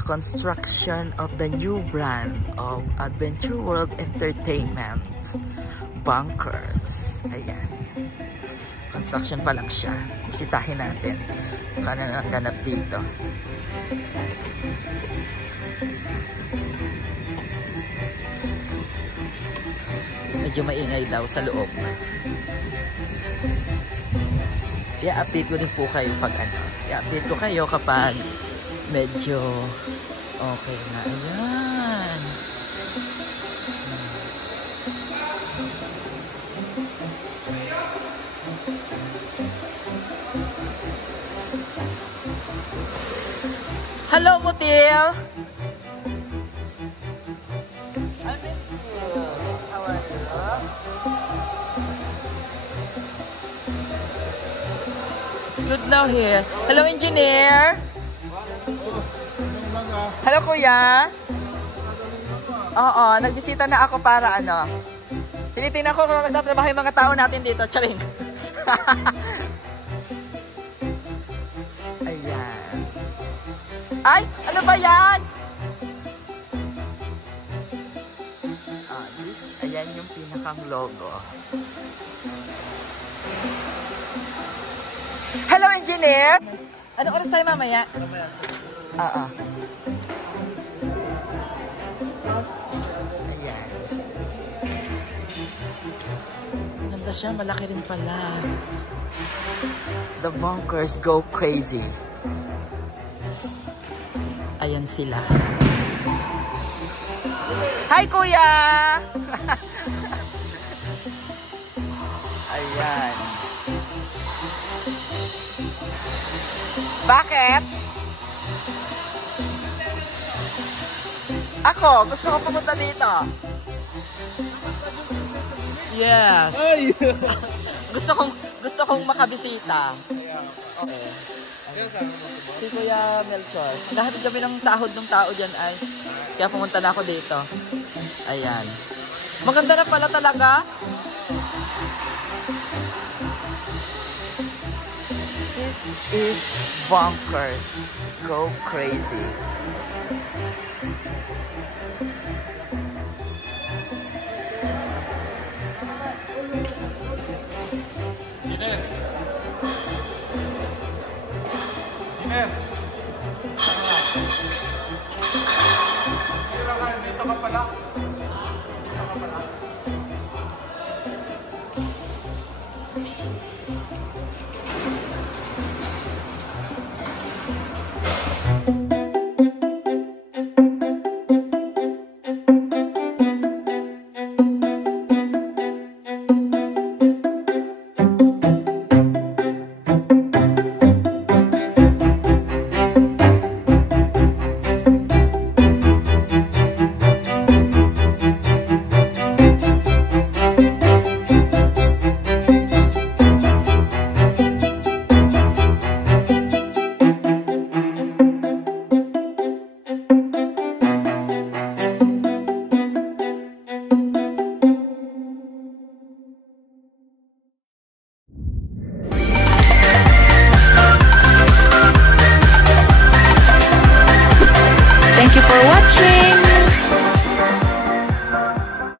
the construction of the new brand of Adventure World Entertainment, Bunkers. Ayan. Construction pa lang siya. Bisitahin natin kung ano ang ganap dito. Medyo maingay daw sa loob. I-update ko din po kayo pag i-update ko kayo kapag medyo okay na. Ayan. Hello, Mutil! I miss you. How are you? It's good now here. Hello, engineer! Hello, kuya! Oo, nagbisita na ako para ano. Tinitingnan ko kung nagtatrabaho yung mga tao natin dito. Charing! Ayan. Ay! Ano ba yan? Ayan yung pinakang logo. Hello, engineer! Anong oras tayo mamaya? Oo. Ayan. Ganda siya, malaki rin pala. The bunkers go crazy. Ayan sila. Hi, kuya! Ayan. Bakit? Ako, gusto ko pumunta dito. Yes. gusto kong makabisita. Okay. Si Kuya Melchor. Maghahatid kami ng sahod ng tao dyan ay. Kaya pumunta na ako dito. Ayan. Maganda na pala talaga. This is Bunkers. Go crazy. Dito ka pala. Thank you for watching.